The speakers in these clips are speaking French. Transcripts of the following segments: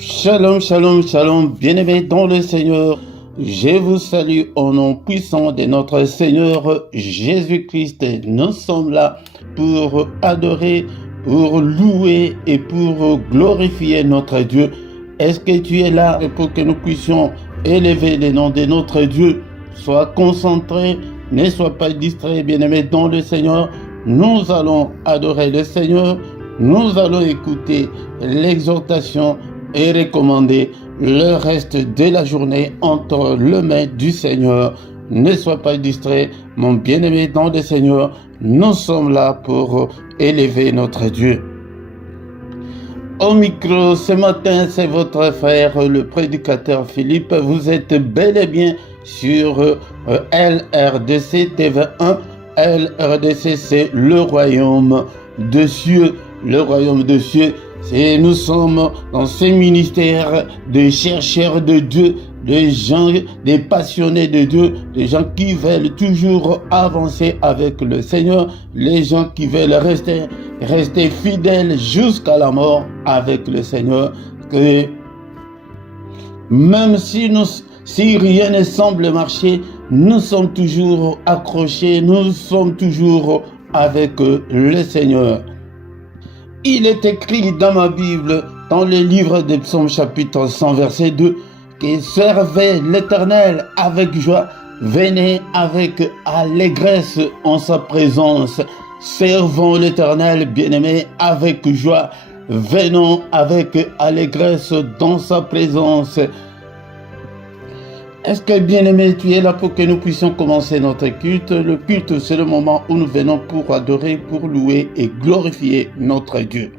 Shalom, shalom, shalom, bien-aimés dans le Seigneur. Je vous salue au nom puissant de notre Seigneur Jésus-Christ. Nous sommes là pour adorer, pour louer et pour glorifier notre Dieu. Est-ce que tu es là pour que nous puissions élever le nom de notre Dieu? Sois concentré, ne sois pas distrait, bien-aimé dans le Seigneur. Nous allons adorer le Seigneur. Nous allons écouter l'exhortation et recommander le reste de la journée entre les mains du Seigneur. Ne sois pas distrait, mon bien-aimé dans le Seigneur. Nous sommes là pour élever notre Dieu. Au micro, ce matin, c'est votre frère, le prédicateur Philippe. Vous êtes bel et bien sur LRDC TV1. LRDC, c'est le royaume de cieux. Le royaume de cieux, c'est nous sommes dans ces ministères de chercheurs de Dieu, de gens, des passionnés de Dieu, des gens qui veulent toujours avancer avec le Seigneur, les gens qui veulent rester fidèles jusqu'à la mort avec le Seigneur. Que même si rien ne semble marcher, nous sommes toujours accrochés, nous sommes toujours avec le Seigneur. Il est écrit dans ma Bible, dans le livre des Psaumes chapitre 100 verset 2, que servez l'Éternel avec joie, venez avec allégresse en sa présence. Servons l'Éternel, bien-aimé, avec joie, venons avec allégresse dans sa présence. Est-ce que, bien-aimé, tu es là pour que nous puissions commencer notre culte? Le culte, c'est le moment où nous venons pour adorer, pour louer et glorifier notre Dieu.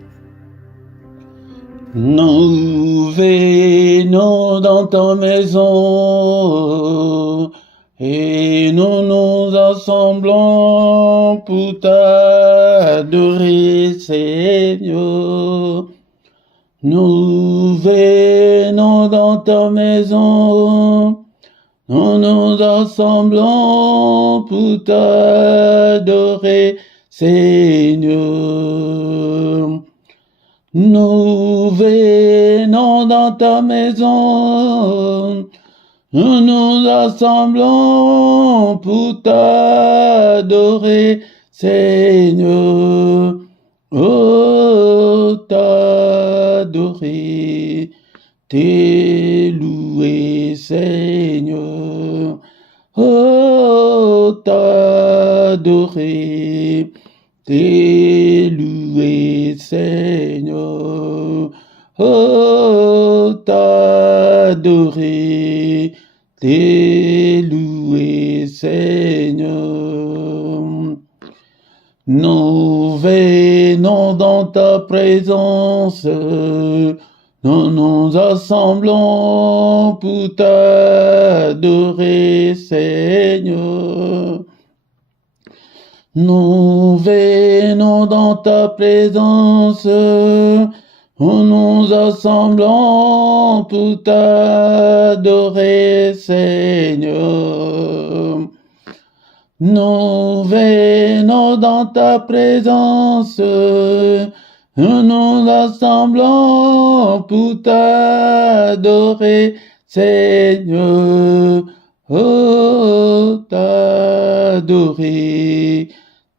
Nous venons dans ta maison et nous nous assemblons pour t'adorer, Seigneur. Nous venons dans ta maison. Nous nous assemblons pour t'adorer, Seigneur. Nous venons dans ta maison. Nous nous assemblons pour t'adorer, Seigneur. Oh, t'adorer, t'es loué, Seigneur. Oh, t'adorer, t'es loué, Seigneur. Oh, t'adorer, t'es loué, Seigneur. Nous venons dans ta présence. Nous nous assemblons pour t'adorer, Seigneur. Nous venons dans ta présence. Nous nous assemblons pour t'adorer, Seigneur. Nous venons dans ta présence. Nous nous assemblons pour t'adorer, Seigneur. Oh, t'adorer,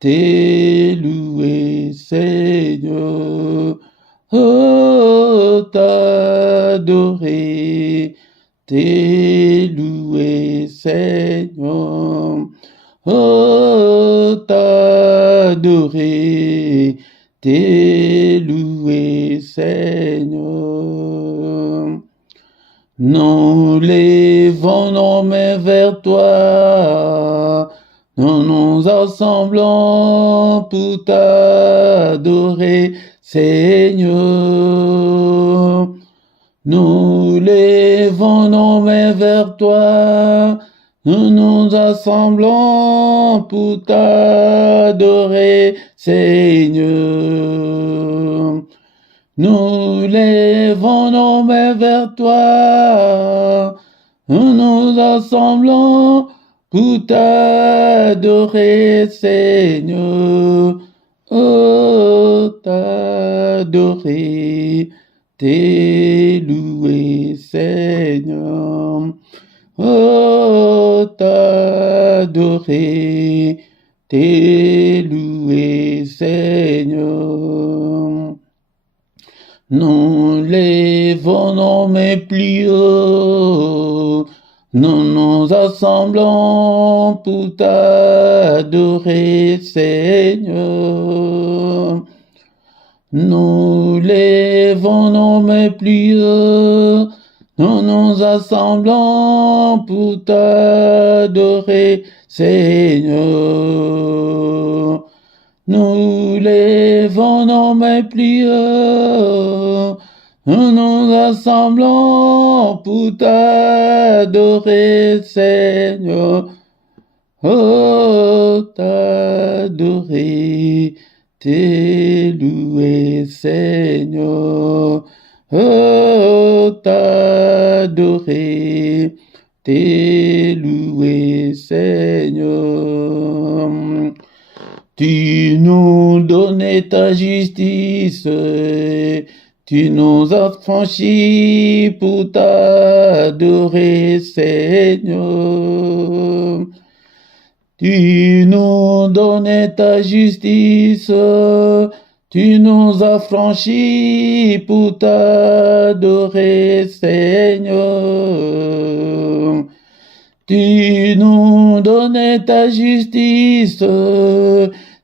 t'es loué, Seigneur. Oh, t'adorer, t'es loué, Seigneur. Oh, t'adorer, t'es loué, Seigneur. Nous levons nos mains vers toi. Nous nous assemblons pour t'adorer, Seigneur. Nous levons nos mains vers toi. Nous nous assemblons pour t'adorer, Seigneur. Nous levons nos mains vers toi. Nous nous assemblons pour t'adorer, Seigneur. Oh, t'adorer, t'es loué, Seigneur. Oh, t'adorer, t'es loué, Seigneur. Nous lèvons nos mains plus haut, nous nous assemblons pour t'adorer, Seigneur. Nous lèvons nos mains plus haut, nous nous assemblons pour t'adorer, Seigneur. Nous lèvons nos mains plus haut, nous nous assemblons pour t'adorer, Seigneur. Oh, t'adorer, t'es loué, Seigneur. Oh, t'adorer, t'es loué, Seigneur. Tu nous donnais ta justice, tu nous as franchis pour t'adorer, Seigneur. Tu nous donnais ta justice, tu nous as franchis pour t'adorer, Seigneur. Tu nous donnais ta justice,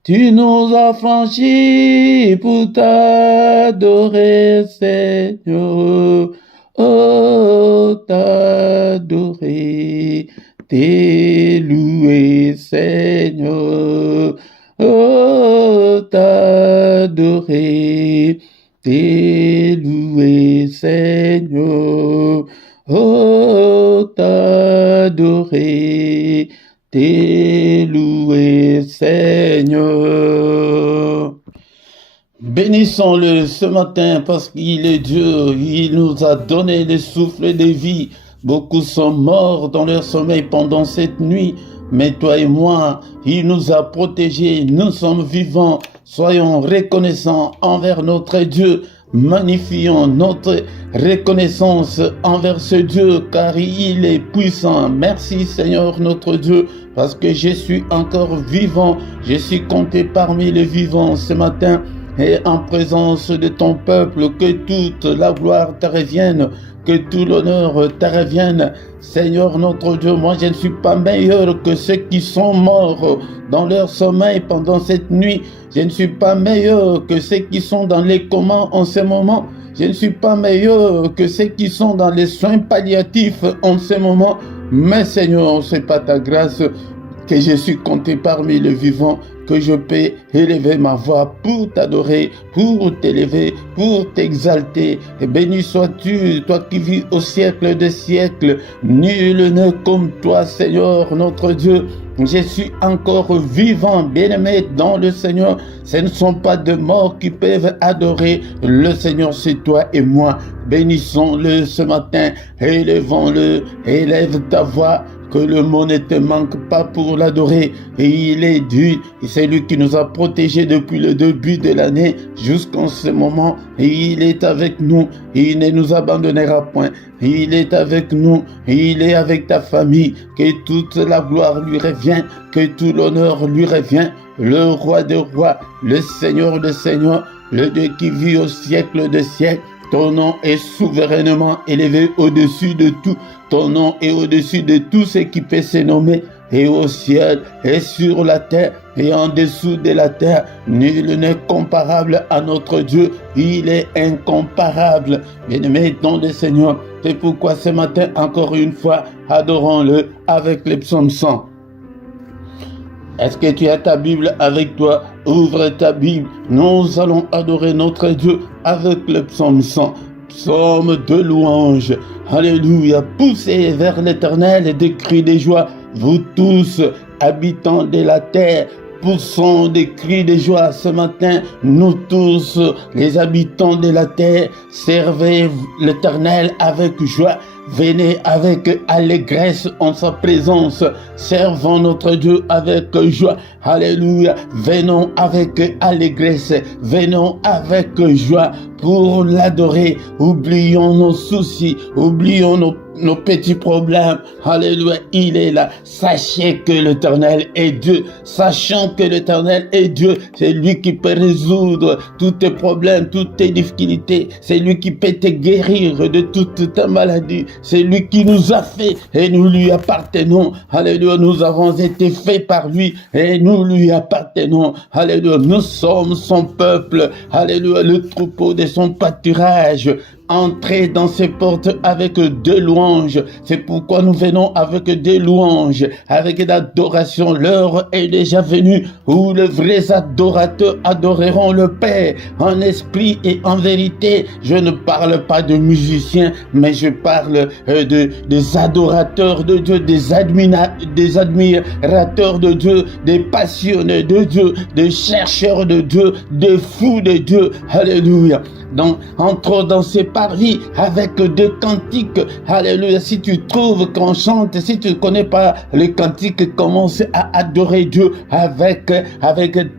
tu nous as franchis pour t'adorer, Seigneur. Oh, t'adorer, t'es loué, Seigneur. Oh, t'adorer, t'es loué, Seigneur. Oh, t'adorer, t'es loué, Seigneur. Bénissons-le ce matin parce qu'il est Dieu, il nous a donné le souffle de vie. Beaucoup sont morts dans leur sommeil pendant cette nuit, mais toi et moi, il nous a protégés, nous sommes vivants. Soyons reconnaissants envers notre Dieu. Magnifions notre reconnaissance envers ce Dieu car il est puissant. Merci Seigneur notre Dieu parce que je suis encore vivant. Je suis compté parmi les vivants ce matin et en présence de ton peuple. Que toute la gloire te revienne, que tout l'honneur te revienne. Seigneur notre Dieu, moi je ne suis pas meilleur que ceux qui sont morts dans leur sommeil pendant cette nuit. Je ne suis pas meilleur que ceux qui sont dans les comas en ce moment. Je ne suis pas meilleur que ceux qui sont dans les soins palliatifs en ce moment. Mais Seigneur, c'est pas ta grâce que je suis compté parmi les vivants, que je peux élever ma voix pour t'adorer, pour t'élever, pour t'exalter. Et béni sois-tu, toi qui vis au siècle des siècles. Nul n'est comme toi, Seigneur, notre Dieu. Je suis encore vivant, bien-aimé dans le Seigneur. Ce ne sont pas de morts qui peuvent adorer le Seigneur, c'est toi et moi. Bénissons-le ce matin, élevons-le, élève ta voix. Que le mot ne te manque pas pour l'adorer. Et il est Dieu, et c'est lui qui nous a protégés depuis le début de l'année jusqu'en ce moment. Et il est avec nous, et il ne nous abandonnera point. Et il est avec nous, et il est avec ta famille. Que toute la gloire lui revient, que tout l'honneur lui revient. Le roi des rois, le Seigneur des seigneurs, le Dieu qui vit au siècle des siècles. Ton nom est souverainement élevé au-dessus de tout. Ton nom est au-dessus de tout ce qui peut se nommer. Et au ciel, et sur la terre, et en dessous de la terre, nul n'est comparable à notre Dieu. Il est incomparable. Bien-aimé dans le Seigneur, c'est pourquoi ce matin, encore une fois, adorons-le avec les psaumes 100. Est-ce que tu as ta Bible avec toi? Ouvre ta Bible. Nous allons adorer notre Dieu avec le psaume 100. Psaume de louange. Alléluia. Poussez vers l'Éternel des cris de joie. Vous tous, habitants de la terre, poussons des cris de joie ce matin, nous tous, les habitants de la terre, servez l'Éternel avec joie. Venez avec allégresse en sa présence. Servons notre Dieu avec joie. Alléluia. Venons avec allégresse. Venons avec joie pour l'adorer. Oublions nos soucis. Oublions nos petits problèmes. Alléluia. Il est là. Sachez que l'Éternel est Dieu. Sachant que l'Éternel est Dieu. C'est lui qui peut résoudre tous tes problèmes, toutes tes difficultés. C'est lui qui peut te guérir de toute ta maladie. C'est lui qui nous a fait et nous lui appartenons. Alléluia, nous avons été faits par lui et nous lui appartenons. Alléluia, nous sommes son peuple. Alléluia, le troupeau de son pâturage. Entrez dans ses portes avec des louanges. C'est pourquoi nous venons avec des louanges, avec l'adoration. L'heure est déjà venue où les vrais adorateurs adoreront le Père en esprit et en vérité. Je ne parle pas de musiciens, mais je parle des adorateurs de Dieu, des admirateurs de Dieu, des passionnés de Dieu, des chercheurs de Dieu, des fous de Dieu. Alléluia. Donc, entrons dans ces parvis avec des cantiques. Alléluia. Si tu trouves qu'on chante, si tu ne connais pas les cantiques, commence à adorer Dieu avec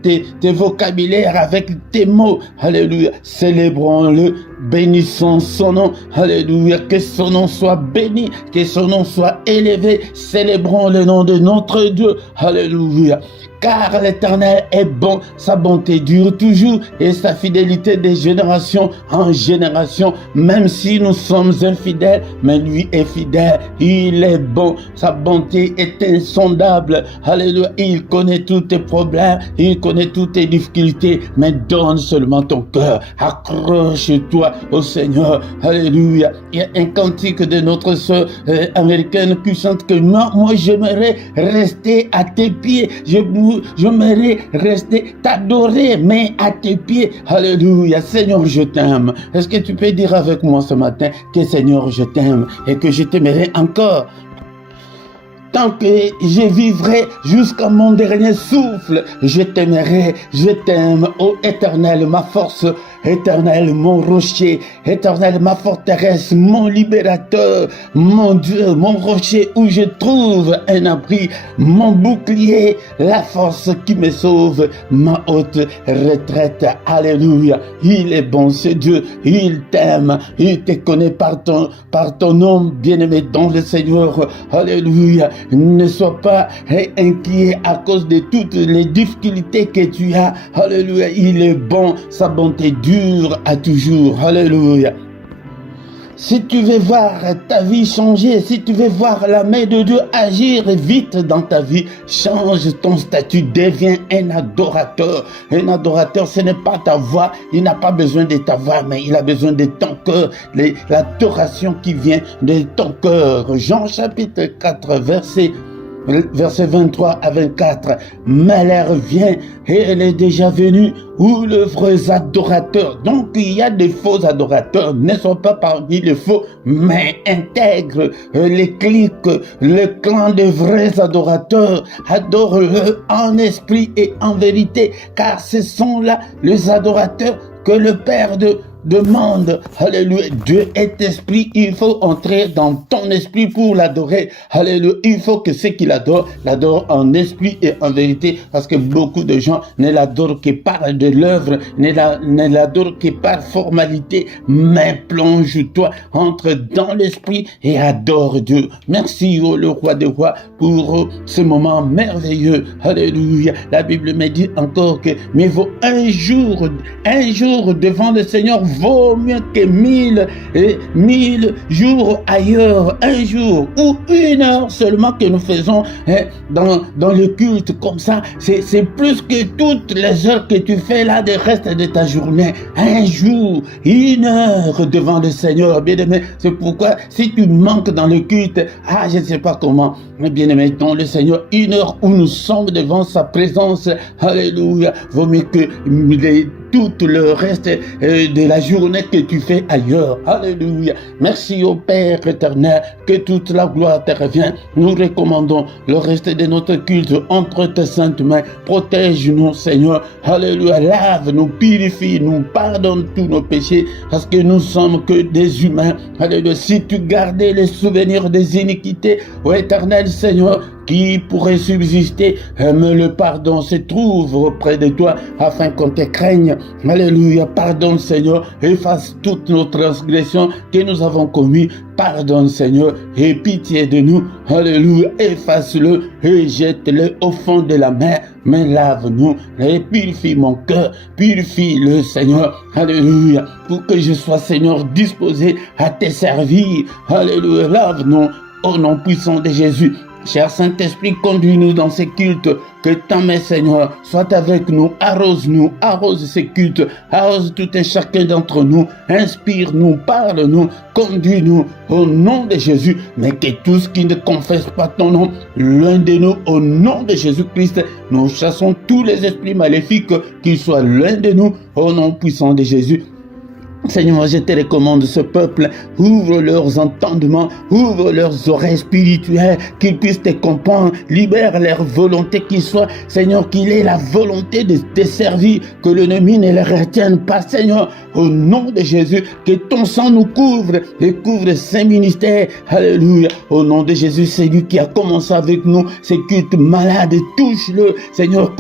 tes vocabulaires, avec tes mots. Alléluia. Célébrons-le. Bénissons son nom. Alléluia. Que son nom soit béni, que son nom soit élevé. Célébrons le nom de notre Dieu. Alléluia. Car l'Éternel est bon, sa bonté dure toujours et sa fidélité de génération en génération. Même si nous sommes infidèles, mais lui est fidèle, il est bon, sa bonté est insondable. Alléluia, il connaît tous tes problèmes, il connaît toutes tes difficultés, mais donne seulement ton cœur, accroche-toi au Seigneur. Alléluia, il y a un cantique de notre sœur américaine qui chante que moi j'aimerais rester à tes pieds, j'aimerais rester t'adorer, mais à tes pieds. Alléluia. Seigneur, je t'aime. Est-ce que tu peux dire avec moi ce matin que Seigneur, je t'aime et que je t'aimerai encore? Tant que je vivrai jusqu'à mon dernier souffle, je t'aimerai, je t'aime, ô Éternel, ma force, Éternel, mon rocher, Éternel, ma forteresse, mon libérateur, mon Dieu, mon rocher où je trouve un abri, mon bouclier, la force qui me sauve, ma haute retraite. Alléluia. Il est bon, ce Dieu, il t'aime, il te connaît par ton nom, bien-aimé dans le Seigneur. Alléluia. Ne sois pas inquiet à cause de toutes les difficultés que tu as. Alléluia. Il est bon, sa bonté dure à toujours. Alléluia. Si tu veux voir ta vie changer, si tu veux voir la main de Dieu agir vite dans ta vie, change ton statut, deviens un adorateur. Un adorateur, ce n'est pas ta voix, il n'a pas besoin de ta voix, mais il a besoin de ton cœur, l'adoration qui vient de ton cœur. Jean chapitre 4, verset 23 à 24, mais l'heure vient et elle est déjà venue où les vrais adorateurs, donc il y a des faux adorateurs, ne sont pas parmi les faux, mais intègre les clics, le clan des vrais adorateurs, adore-le en esprit et en vérité, car ce sont là les adorateurs que le Père demande. Alléluia. Dieu est esprit. Il faut entrer dans ton esprit pour l'adorer. Alléluia. Il faut que ceux qui l'adorent en esprit et en vérité, parce que beaucoup de gens ne l'adorent que par de l'œuvre, ne l'adorent que par formalité. Mais plonge-toi, entre dans l'esprit et adore Dieu. Merci, oh le roi des rois, pour ce moment merveilleux. Alléluia. La Bible me dit encore que mieux vaut un jour devant le Seigneur vaut mieux que 1000 jours ailleurs. Un jour ou une heure seulement que nous faisons dans le culte comme ça, c'est plus que toutes les heures que tu fais là du reste de ta journée. Un jour, une heure devant le Seigneur, bien-aimé. C'est pourquoi si tu manques dans le culte, je ne sais pas comment, mais bien-aimé, dans le Seigneur, une heure où nous sommes devant sa présence, alléluia, vaut mieux que tout le reste de la journée que tu fais ailleurs. Alléluia. Merci au Père éternel, que toute la gloire te revient. Nous recommandons le reste de notre culte entre tes saintes mains. Protège-nous, Seigneur. Alléluia. Lave-nous, purifie-nous, pardonne tous nos péchés, parce que nous sommes que des humains. Alléluia. Si tu gardais les souvenirs des iniquités, ô éternel Seigneur, qui pourrait subsister, mais le pardon se trouve auprès de toi, afin qu'on te craigne. Alléluia. Pardonne, Seigneur, efface toutes nos transgressions que nous avons commises. Pardonne, Seigneur, et pitié de nous. Alléluia. Efface-le et jette-le au fond de la mer. Mais lave-nous et purifie mon cœur. Purifie-le, Seigneur. Alléluia. Pour que je sois, Seigneur, disposé à te servir. Alléluia. Lave-nous au nom puissant de Jésus. Cher Saint-Esprit, conduis-nous dans ces cultes, que ta main, Seigneur, soit avec nous, arrose-nous, arrose ces cultes, arrose tout et chacun d'entre nous, inspire-nous, parle-nous, conduis-nous au nom de Jésus, mais que tous qui ne confessent pas ton nom, l'un de nous, au nom de Jésus-Christ, nous chassons tous les esprits maléfiques, qu'ils soient l'un de nous, au nom puissant de Jésus. Seigneur, je te recommande ce peuple, ouvre leurs entendements, ouvre leurs oreilles spirituelles, qu'ils puissent te comprendre, libère leur volonté, qu'il soit, Seigneur, qu'il ait la volonté de te servir, que l'ennemi ne les retienne pas, Seigneur, au nom de Jésus, que ton sang nous couvre et couvre ces ministères, alléluia, au nom de Jésus, c'est lui qui a commencé avec nous, ces cultes malades, touche-le, Seigneur,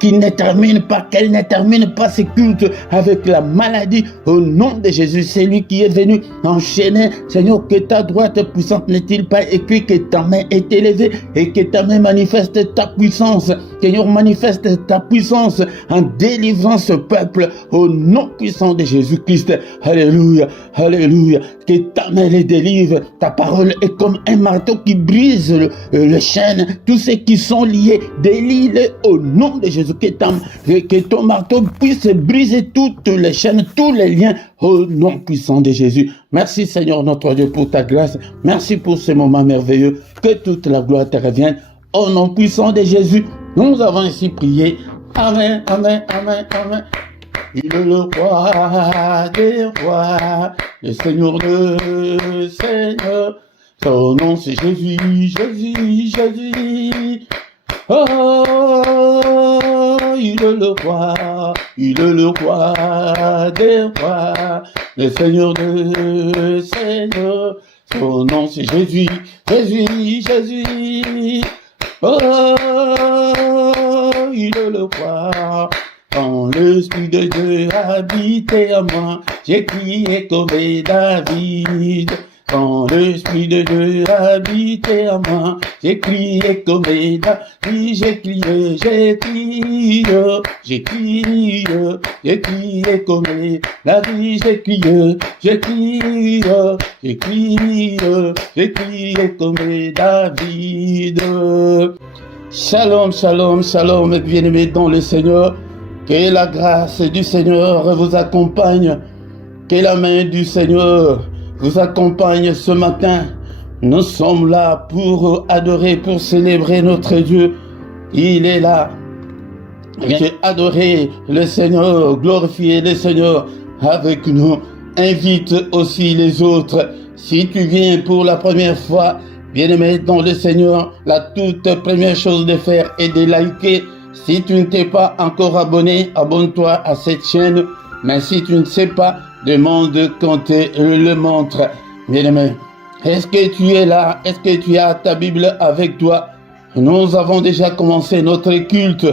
qu'il ne termine pas, qu'elle ne termine pas ces cultes avec la maladie, au nom de Jésus, c'est lui qui est venu enchaîner. Seigneur, que ta droite puissante n'est-il pas écrit, que ta main est élevée et que ta main manifeste ta puissance. Seigneur, manifeste ta puissance en délivrant ce peuple au nom puissant de Jésus-Christ. Alléluia, alléluia. Que ta main les délivre. Ta parole est comme un marteau qui brise le chêne. Tous ceux qui sont liés, délie-les au nom de Jésus. Que ton marteau puisse briser toutes les chaînes, tous les liens au nom puissant de Jésus. Merci Seigneur notre Dieu pour ta grâce. Merci pour ce moment merveilleux. Que toute la gloire te revienne. Au nom puissant de Jésus, nous avons ainsi prié. Amen, amen, amen, amen. Il est le roi des rois, le Seigneur de Seigneurs. Son nom c'est Jésus, Jésus, Jésus. Oh, il est le roi des rois, le Seigneur de Seigneurs. Son nom c'est Jésus, Jésus, Jésus. Oh, il est le roi. Quand l'Esprit de Dieu habitait à moi, j'ai crié comme David. Quand l'Esprit de Dieu habitait à moi, j'ai crié comme David, j'ai crié, j'ai crié, j'ai crié, j'ai crié comme David, j'ai crié, j'ai crié, j'ai crié, j'ai crié comme David. Shalom, shalom, shalom, bien-aimés dans le Seigneur. Que la grâce du Seigneur vous accompagne. Que la main du Seigneur vous accompagne ce matin. Nous sommes là pour adorer, pour célébrer notre Dieu. Il est là. Viens adorer le Seigneur, glorifier le Seigneur avec nous. Invite aussi les autres. Si tu viens pour la première fois, bien-aimé dans le Seigneur, la toute première chose de faire est de liker. Si tu ne t'es pas encore abonné, abonne-toi à cette chaîne. Mais si tu ne sais pas, demande qu'on te le montre. Bien-aimé, est-ce que tu es là? Est-ce que tu as ta Bible avec toi? Nous avons déjà commencé notre culte.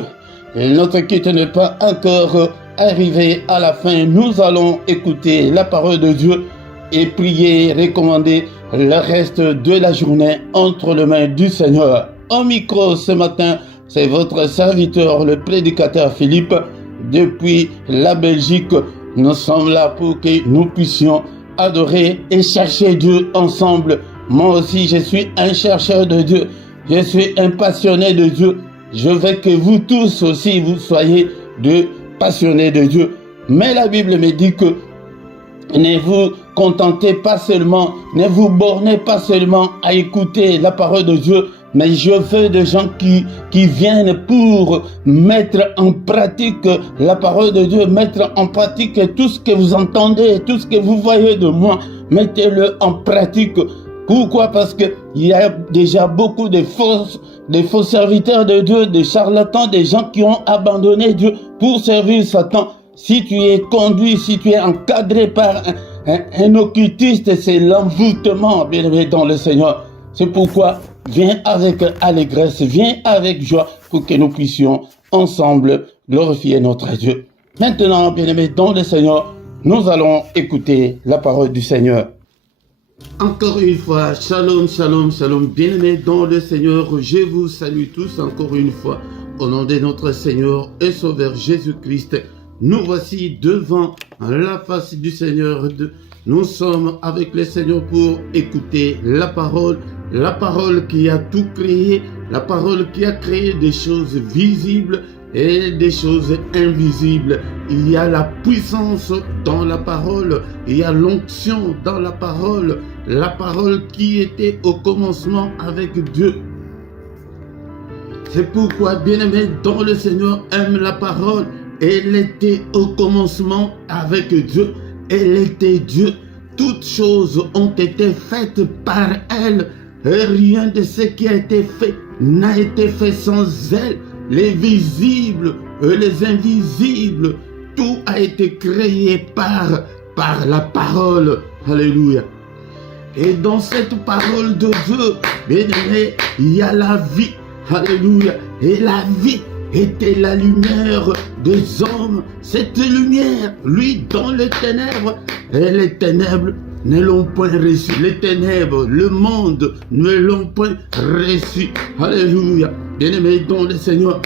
Et notre culte n'est pas encore arrivé à la fin. Nous allons écouter la parole de Dieu et prier, recommander le reste de la journée entre les mains du Seigneur. Au micro ce matin, c'est votre serviteur, le prédicateur Philippe, depuis la Belgique. Nous sommes là pour que nous puissions adorer et chercher Dieu ensemble. Moi aussi, je suis un chercheur de Dieu. Je suis un passionné de Dieu. Je veux que vous tous aussi, vous soyez de passionnés de Dieu. Mais la Bible me dit que ne vous contentez pas seulement, ne vous bornez pas seulement à écouter la parole de Dieu, mais je veux des gens qui viennent pour mettre en pratique la parole de Dieu, mettre en pratique tout ce que vous entendez, tout ce que vous voyez de moi, mettez-le en pratique. Pourquoi? Parce qu'il y a déjà beaucoup de faux serviteurs de Dieu, des charlatans, des gens qui ont abandonné Dieu pour servir Satan. Si tu es conduit, si tu es encadré par un occultiste, c'est l'envoûtement, bien-aimé dans le Seigneur. C'est pourquoi viens avec allégresse, viens avec joie pour que nous puissions ensemble glorifier notre Dieu. Maintenant, bien-aimé dans le Seigneur, nous allons écouter la parole du Seigneur. Encore une fois, shalom, shalom, shalom, bien-aimés dans le Seigneur, je vous salue tous encore une fois, au nom de notre Seigneur et Sauveur Jésus-Christ. Nous voici devant la face du Seigneur. Nous sommes avec le Seigneur pour écouter la parole qui a tout créé, la parole qui a créé des choses visibles et des choses invisibles. Il y a la puissance dans la parole, il y a l'onction dans la parole qui était au commencement avec Dieu. C'est pourquoi, bien-aimé dans le Seigneur, aime la parole. Elle était au commencement avec Dieu. Elle était Dieu. Toutes choses ont été faites par elle. Et rien de ce qui a été fait n'a été fait sans elle. Les visibles et les invisibles, tout a été créé par la parole. Alléluia. Et dans cette parole de Dieu, bien-aimé, il y a la vie. Alléluia. Et la vie était la lumière des hommes. Cette lumière, lui, dans les ténèbres, et les ténèbres ne l'ont point reçu. Les ténèbres, le monde ne l'ont point reçu. Alléluia. Bien-aimé dans le Seigneur.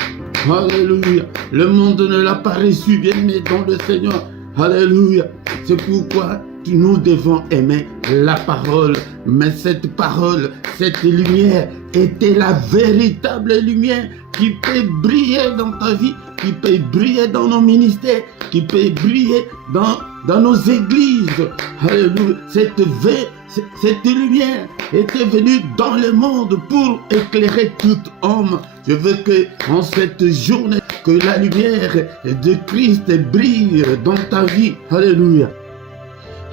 Alléluia. Le monde ne l'a pas reçu, bien-aimé dans le Seigneur. Alléluia. C'est pourquoi nous devons aimer la parole. Mais cette parole, cette lumière était la véritable lumière qui peut briller dans ta vie, qui peut briller dans nos ministères, qui peut briller dans nos églises. Alléluia. Cette lumière était venue dans le monde pour éclairer tout homme. Je veux que en cette journée, que la lumière de Christ brille dans ta vie. Alléluia.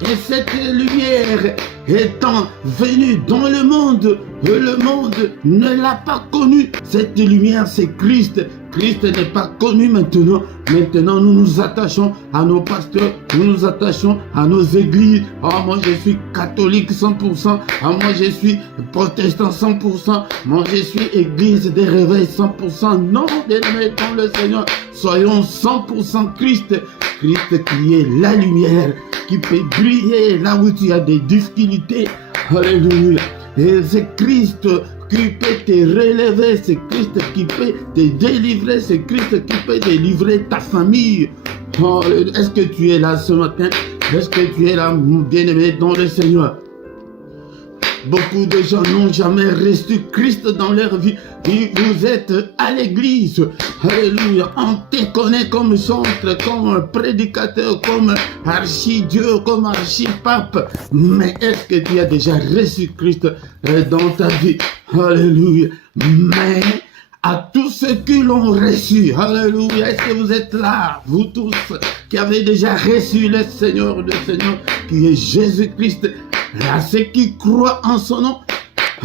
Et cette lumière étant venue dans le monde ne l'a pas connue. Cette lumière, c'est Christ. Christ n'est pas connu maintenant. Maintenant, nous nous attachons à nos pasteurs, nous nous attachons à nos églises. Ah, moi, je suis catholique 100%. Ah, moi, je suis protestant 100%. Moi, je suis église des réveils 100%. Non, bien-aimés dans le Seigneur, soyons 100% Christ. Christ qui est la lumière, qui peut briller là où tu as des difficultés. Alléluia. Et c'est Christ qui peut te relever, c'est Christ qui peut te délivrer, c'est Christ qui peut délivrer ta famille. Oh, est-ce que tu es là ce matin? Est-ce que tu es là, bien-aimé dans le Seigneur? Beaucoup de gens n'ont jamais reçu Christ dans leur vie. Et vous êtes à l'église. Alléluia. On te connaît comme chantre, comme prédicateur, comme archi-dieu, comme archi-pape. Mais est-ce que tu as déjà reçu Christ dans ta vie? Alléluia. Mais à tous ceux qui l'ont reçu, alléluia, est-ce que vous êtes là, vous tous qui avez déjà reçu le Seigneur, qui est Jésus-Christ, à ceux qui croient en son nom,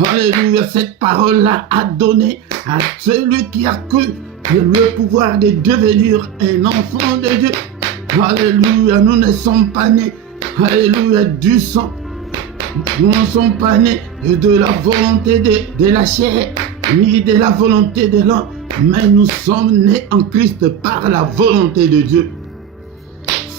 alléluia, cette parole-là a donné à celui qui a cru le pouvoir de devenir un enfant de Dieu. Alléluia, nous ne sommes pas nés, alléluia, du sang. Nous ne sommes pas nés de la volonté de la chair, ni de la volonté de l'homme, mais nous sommes nés en Christ par la volonté de Dieu.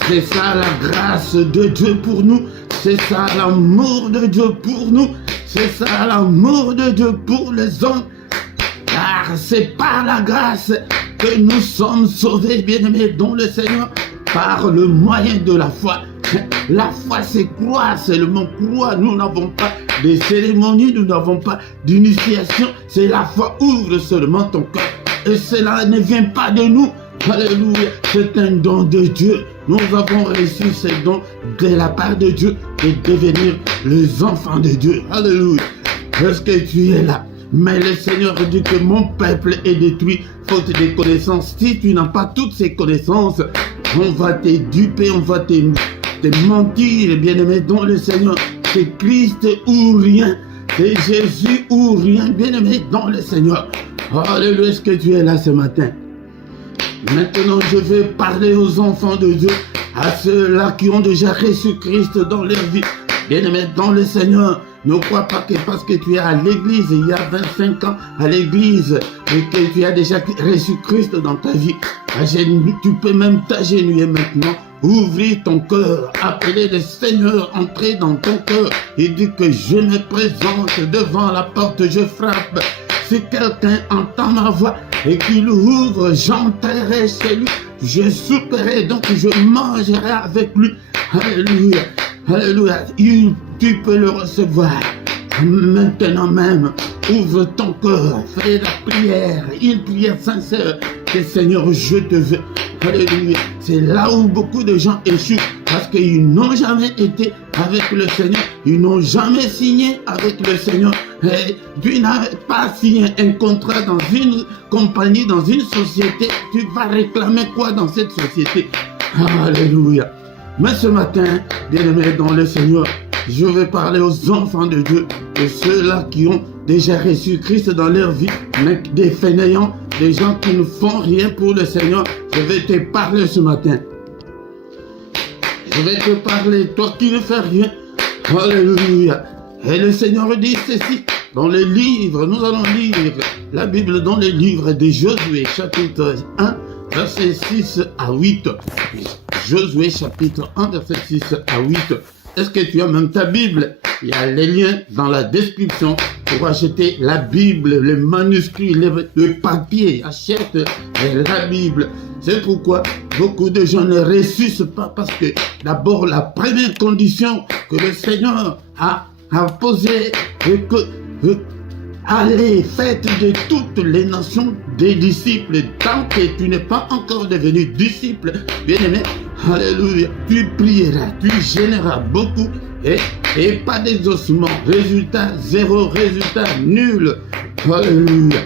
C'est ça la grâce de Dieu pour nous, c'est ça l'amour de Dieu pour nous, c'est ça l'amour de Dieu pour les hommes. Car c'est par la grâce que nous sommes sauvés, bien-aimés dans le Seigneur, par le moyen de la foi. La foi, c'est croire, c'est le mot croire. Nous n'avons pas de cérémonie, nous n'avons pas d'initiation. C'est la foi, ouvre seulement ton cœur. Et cela ne vient pas de nous. Alléluia, c'est un don de Dieu. Nous avons reçu ce don de la part de Dieu de devenir les enfants de Dieu. Alléluia. Est-ce que tu es là? Mais le Seigneur dit que mon peuple est détruit faute de connaissances. Si tu n'as pas toutes ces connaissances, on va te duper, on va te mentir, bien-aimé, dans le Seigneur. C'est Christ ou rien. C'est Jésus ou rien, bien-aimé, dans le Seigneur. Alléluia, est-ce que tu es là ce matin? Maintenant, je vais parler aux enfants de Dieu, à ceux-là qui ont déjà reçu Christ dans leur vie. Bien-aimé, dans le Seigneur, ne crois pas que parce que tu es à l'église, il y a 25 ans à l'église, et que tu as déjà reçu Christ dans ta vie, tu peux même t'agenouiller maintenant, ouvrir ton cœur, appeler le Seigneur, entrer dans ton cœur, et dire que je me présente devant la porte, je frappe. Si quelqu'un entend ma voix et qu'il ouvre, j'entrerai chez lui, je souperai, donc je mangerai avec lui. Alléluia, alléluia, tu peux le recevoir. Maintenant même, ouvre ton cœur, fais la prière, une prière sincère, que Seigneur, je te veux. Alléluia. C'est là où beaucoup de gens échouent, parce qu'ils n'ont jamais été avec le Seigneur, ils n'ont jamais signé avec le Seigneur. Et tu n'as pas signé un contrat dans une compagnie, dans une société, tu vas réclamer quoi dans cette société? Alléluia. Mais ce matin, bien-aimés dans le Seigneur, je vais parler aux enfants de Dieu, de ceux-là qui ont déjà reçu Christ dans leur vie, mais des fainéants, des gens qui ne font rien pour le Seigneur. Je vais te parler ce matin. Je vais te parler, toi qui ne fais rien. Alléluia. Et le Seigneur dit ceci dans le livre, nous allons lire la Bible dans le livre de Josué, chapitre 1, verset 6 à 8. Josué, chapitre 1, verset 6 à 8. Est-ce que tu as même ta Bible? Il y a les liens dans la description pour acheter la Bible, le manuscrit, le papier. Achète la Bible. C'est pourquoi beaucoup de gens ne ressuscitent pas, parce que d'abord la première condition que le Seigneur a posée est que allez, faites de toutes les nations des disciples. Tant que tu n'es pas encore devenu disciple, bien-aimé, alléluia, tu prieras, tu gêneras beaucoup et pas d'exaucement. Résultat zéro, résultat nul. Alléluia.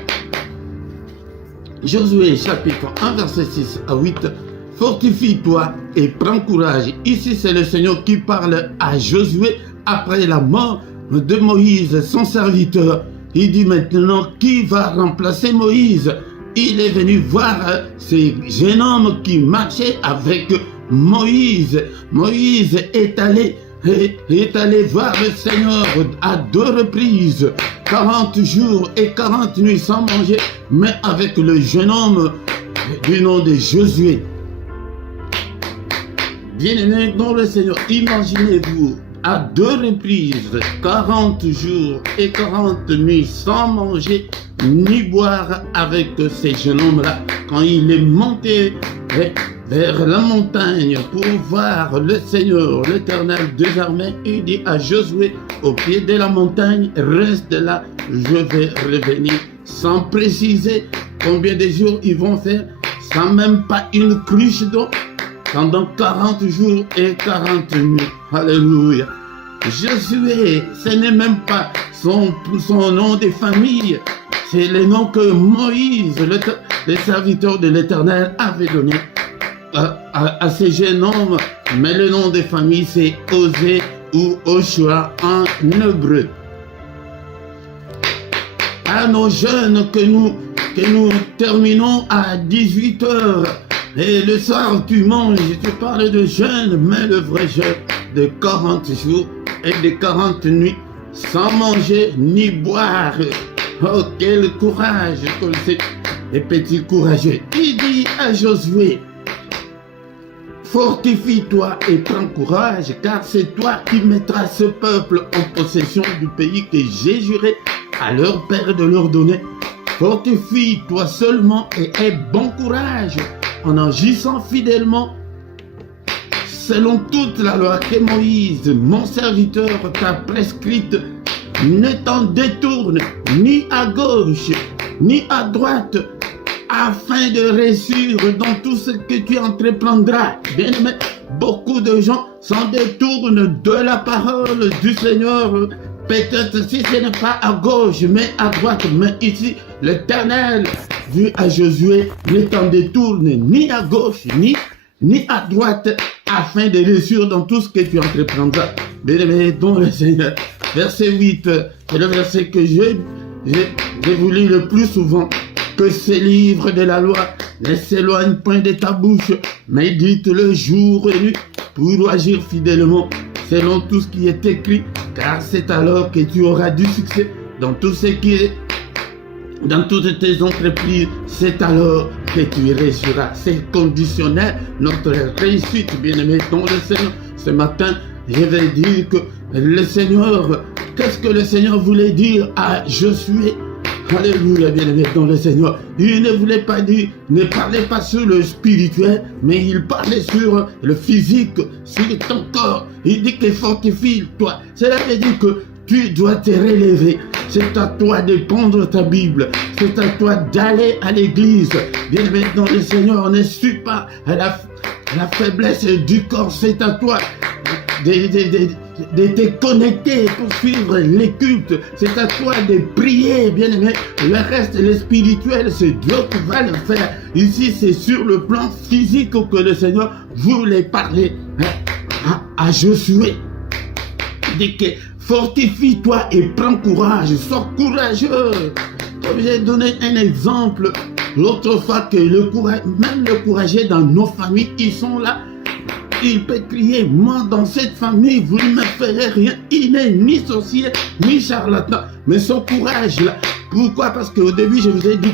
Josué chapitre 1 verset 6 à 8. Fortifie-toi et prends courage. Ici c'est le Seigneur qui parle à Josué après la mort de Moïse, son serviteur. Il dit maintenant, qui va remplacer Moïse? Il est venu voir ces jeunes hommes qui marchaient avec Moïse. Moïse est allé voir le Seigneur à 2 reprises, 40 jours et 40 nuits sans manger, mais avec le jeune homme du nom de Josué. Bien-aimés dans le Seigneur, imaginez-vous, à 2 reprises, 40 jours et 40 nuits sans manger ni boire avec ces jeunes hommes-là, quand il est monté vers la montagne pour voir le Seigneur, l'Éternel des armées, il dit à Josué, au pied de la montagne, reste là, je vais revenir, sans préciser combien de jours ils vont faire, sans même pas une cruche d'eau, pendant 40 jours et 40 nuits. Alléluia. Josué, ce n'est même pas son nom de famille, c'est le nom que Moïse, le serviteur de l'Éternel, avait donné à ces jeunes hommes. Mais le nom de famille, c'est Osée ou Oshua en hébreu. À nos jeunes que nous terminons à 18h, et le soir tu manges, tu parles de jeûne, mais le vrai jeûne de 40 jours et de 40 nuits sans manger ni boire. Oh, quel courage, les petits courageux. Il dit à Josué, fortifie-toi et prends courage, car c'est toi qui mettras ce peuple en possession du pays que j'ai juré à leur père de leur donner. Fortifie-toi seulement et aie bon courage en agissant fidèlement selon toute la loi que Moïse, mon serviteur, t'a prescrite. Ne t'en détourne ni à gauche ni à droite, afin de réussir dans tout ce que tu entreprendras. Bien-aimé, beaucoup de gens s'en détournent de la parole du Seigneur Peut-être si ce n'est pas à gauche, mais à droite. Mais ici, l'Éternel dit à Josué, ne t'en détourne ni à gauche, ni à droite, afin de réussir dans tout ce que tu entreprendras. Bien-aimé dans le Seigneur. Verset 8, c'est le verset que j'ai voulu le plus souvent. Que ces livres de la loi ne s'éloignent point de ta bouche, médite-le jour et nuit pour agir fidèlement selon tout ce qui est écrit, car c'est alors que tu auras du succès dans tout ce qui est, dans toutes tes entreprises, c'est alors que tu réussiras. C'est conditionnel, notre réussite, bien-aimé dans le Seigneur. Ce matin, je vais dire que le Seigneur, qu'est-ce que le Seigneur voulait dire à Josué? Alléluia, bien-aimé dans le Seigneur. Il ne voulait pas dire, ne parlait pas sur le spirituel, mais il parlait sur le physique, sur ton corps. Il dit que fortifie-toi. Cela veut dire que tu dois te relever. C'est à toi de prendre ta Bible. C'est à toi d'aller à l'église. Bien-aimé dans le Seigneur, ne suis pas à la faiblesse du corps. C'est à toi de te connecter pour suivre les cultes. C'est à toi de prier, bien-aimé. Le reste, le spirituel, c'est Dieu qui va le faire. Ici, c'est sur le plan physique que le Seigneur voulait parler à Josué. Il dit que fortifie-toi et prends courage. Sois courageux. Comme j'ai donné un exemple l'autre fois que même le courageux dans nos familles, ils sont là. Il peut crier, moi dans cette famille, vous ne me ferez rien. Il n'est ni sorcier, ni charlatan. Mais son courage là, pourquoi? Parce qu'au début, je vous ai dit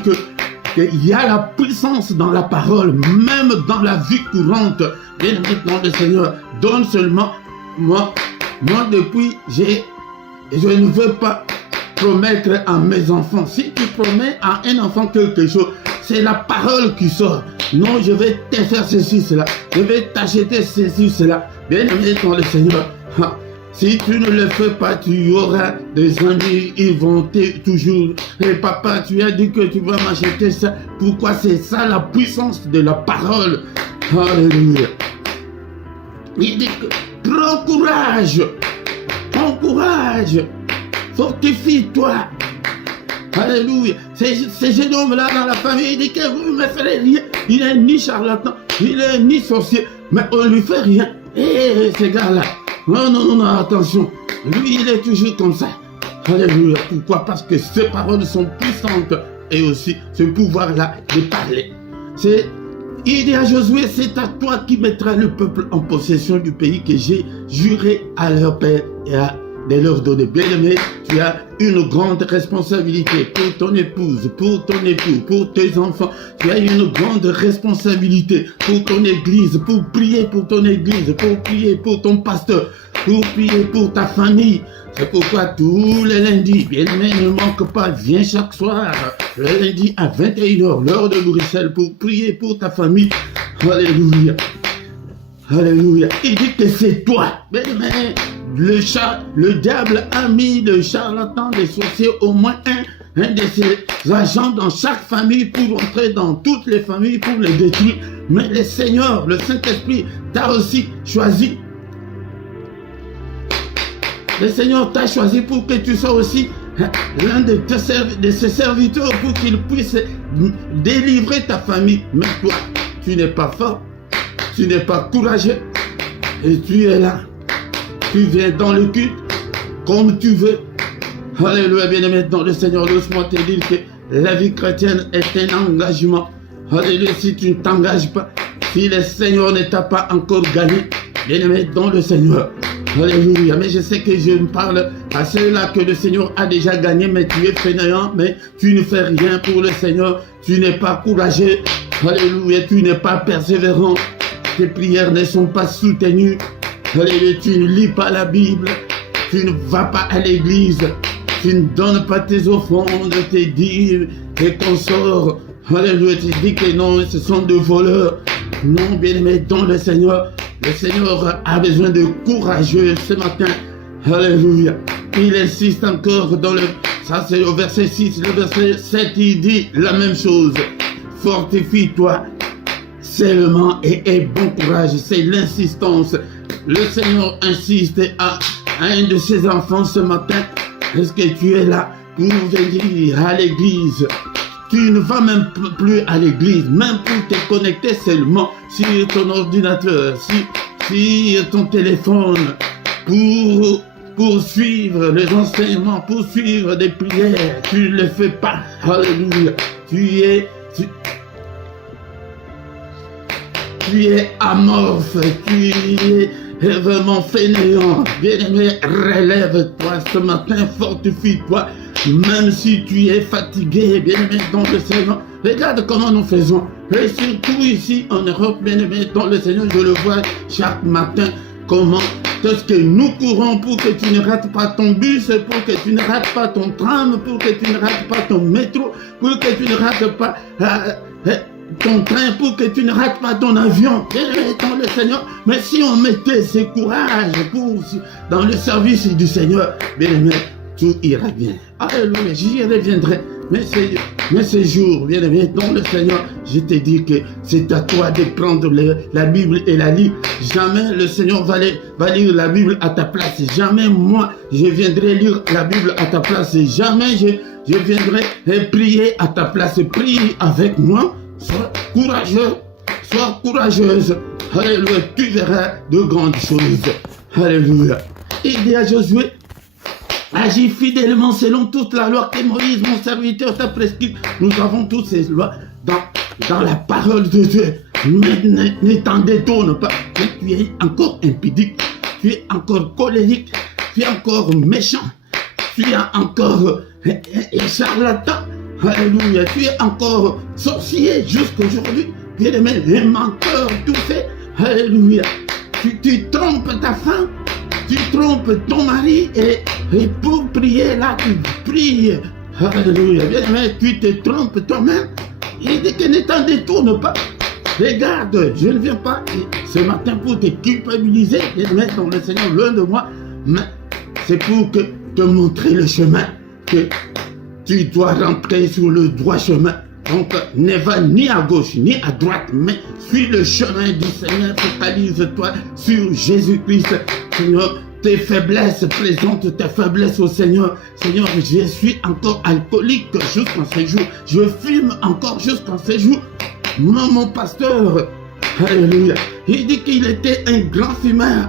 qu'il y a la puissance dans la parole, même dans la vie courante. Bien maintenant, le Seigneur donne seulement, moi depuis, je ne veux pas promettre à mes enfants. Si tu promets à un enfant quelque chose, c'est la parole qui sort. Non, je vais te faire ceci, cela. Je vais t'acheter ceci, cela. Bien aimé dans le Seigneur. Si tu ne le fais pas, tu auras des amis, ils vont toujours. Et papa, tu as dit que tu vas m'acheter ça. Pourquoi? C'est ça la puissance de la parole. Alléluia. Il dit que prends courage. Prends courage. Fortifie-toi. Alléluia. Ce jeune homme-là dans la famille, il dit que vous ne me ferez rien. Il n'est ni charlatan, il n'est ni sorcier, mais on ne lui fait rien. Et ce gars-là, non, attention. Lui, il est toujours comme ça. Alléluia. Pourquoi? Parce que ses paroles sont puissantes et aussi ce pouvoir-là de parler. Il dit à Josué, c'est à toi qui mettras le peuple en possession du pays que j'ai juré à leur père et de leur donner. Bien-aimé, tu as une grande responsabilité pour ton épouse, pour ton époux, pour tes enfants. Tu as une grande responsabilité pour ton église, pour prier pour ton église, pour prier pour ton pasteur, pour prier pour ta famille. C'est pourquoi tous les lundis, bien-aimé, ne manque pas, viens chaque soir, le lundi à 21h, l'heure de Bruxelles, pour prier pour ta famille. Alléluia. Alléluia. Il dit que c'est toi, bien-aimé. Le diable a mis le charlatan, les sorciers, au moins un de ses agents dans chaque famille pour entrer dans toutes les familles pour les détruire. Mais le Seigneur, le Saint-Esprit, t'a aussi choisi. Le Seigneur t'a choisi pour que tu sois aussi l'un de ses serviteurs pour qu'il puisse délivrer ta famille. Mais toi, tu n'es pas fort, tu n'es pas courageux et tu es là. Tu viens dans le culte comme tu veux. Alléluia, bien-aimé dans le Seigneur. Laisse-moi te dire que la vie chrétienne est un engagement. Alléluia, si tu ne t'engages pas, si le Seigneur ne t'a pas encore gagné, bien-aimé dans le Seigneur. Alléluia, mais je sais que je me parle à ceux-là que le Seigneur a déjà gagné, mais tu es fainéant, mais tu ne fais rien pour le Seigneur. Tu n'es pas courageux. Alléluia, tu n'es pas persévérant. Tes prières ne sont pas soutenues. Alléluia, tu ne lis pas la Bible, tu ne vas pas à l'église, tu ne donnes pas tes offrandes, tes dîmes, tes consorts. Alléluia, tu dis que non, ce sont des voleurs. Non, bien-aimé, dans le Seigneur a besoin de courageux ce matin. Alléluia. Il insiste encore dans ça c'est le verset 6, le verset 7, il dit la même chose. Fortifie-toi seulement et aie bon courage, c'est l'insistance. Le Seigneur insiste à un de ses enfants ce matin. Est-ce que tu es là pour venir à l'église? Tu ne vas même plus à l'église, même pour te connecter seulement sur ton ordinateur, sur ton téléphone, pour suivre les enseignements, pour suivre des prières. Tu ne le fais pas. Alléluia. Tu es amorphe, tu es vraiment fainéant. Bien-aimé, relève-toi ce matin, fortifie-toi. Même si tu es fatigué, bien-aimé, dans le Seigneur, regarde comment nous faisons. Et surtout ici en Europe, bien-aimé, dans le Seigneur, je le vois chaque matin, comment est-ce que nous courons pour que tu ne rates pas ton bus, pour que tu ne rates pas ton tram, pour que tu ne rates pas ton métro, pour que tu ne rates pas ton train, pour que tu ne rates pas ton avion. Bien-aimé, dans le Seigneur, mais si on mettait ce courage dans le service du Seigneur, bien-aimé, tout ira bien. Alléluia, j'y reviendrai. Mais ce jour, bien aimé, dans le Seigneur, je te dis que c'est à toi de prendre la Bible et la lire. Jamais le Seigneur va lire la Bible à ta place. Jamais moi, je viendrai lire la Bible à ta place. Jamais je viendrai prier à ta place. Prie avec moi. Sois courageux, sois courageuse. Alléluia, tu verras de grandes choses. Alléluia. Il dit à Josué, agis fidèlement selon toute la loi que Moïse, mon serviteur, t'a prescrite. Nous avons toutes ces lois dans la parole de Dieu. Mais ne t'en détourne pas. Mais tu es encore impudique, tu es encore colérique, tu es encore méchant, tu es encore charlatan. Alléluia, tu es encore sorcier jusqu'aujourd'hui. Bien-aimé, les menteurs, tout fait. Alléluia. Tu trompes ta femme. Tu trompes ton mari et pour prier là, tu pries. Alléluia. Bien-aimé, tu te trompes toi-même. Il dit que ne t'en détourne pas. Regarde, je ne viens pas ce matin pour te culpabiliser et mettre dans le Seigneur loin de moi, mais c'est pour te montrer le chemin, que tu dois rentrer sur le droit chemin. Donc, ne va ni à gauche ni à droite, mais suis le chemin du Seigneur. Focalise-toi sur Jésus-Christ. Seigneur, tes faiblesses, présente tes faiblesses au Seigneur. Seigneur, je suis encore alcoolique jusqu'en ce jour. Je fume encore jusqu'en ce jour. Non, mon pasteur, alléluia, il dit qu'il était un grand fumeur,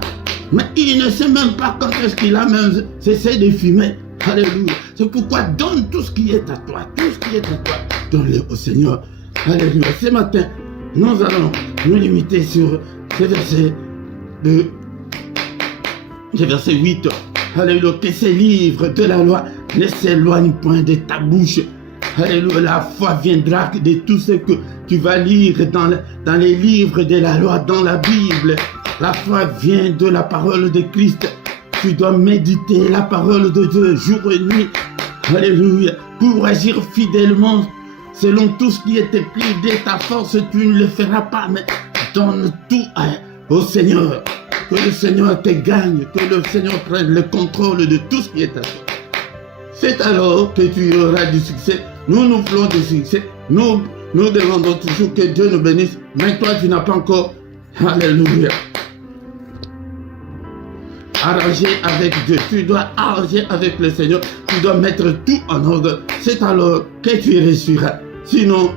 mais il ne sait même pas quand est-ce qu'il a même cessé de fumer. Alléluia. C'est pourquoi donne tout ce qui est à toi, tout ce qui est à toi, donne-le au Seigneur. Alléluia. Ce matin, nous allons nous limiter sur ce verset verset 8. Alléluia. Que ces livres de la loi ne s'éloignent point de ta bouche. Alléluia. La foi viendra de tout ce que tu vas lire dans les livres de la loi, dans la Bible. La foi vient de la parole de Christ. Tu dois méditer la parole de Dieu jour et nuit. Alléluia. Pour agir fidèlement selon tout ce qui est écrit de ta force, tu ne le feras pas, mais donne tout au Seigneur. Que le Seigneur te gagne, que le Seigneur prenne le contrôle de tout ce qui est à toi. C'est alors que tu auras du succès. Nous voulons du succès. Nous demandons toujours que Dieu nous bénisse. Mais toi, tu n'as pas encore. Alléluia. Arranger avec Dieu. Tu dois arranger avec le Seigneur. Tu dois mettre tout en ordre. C'est alors que tu réussiras. Sinon,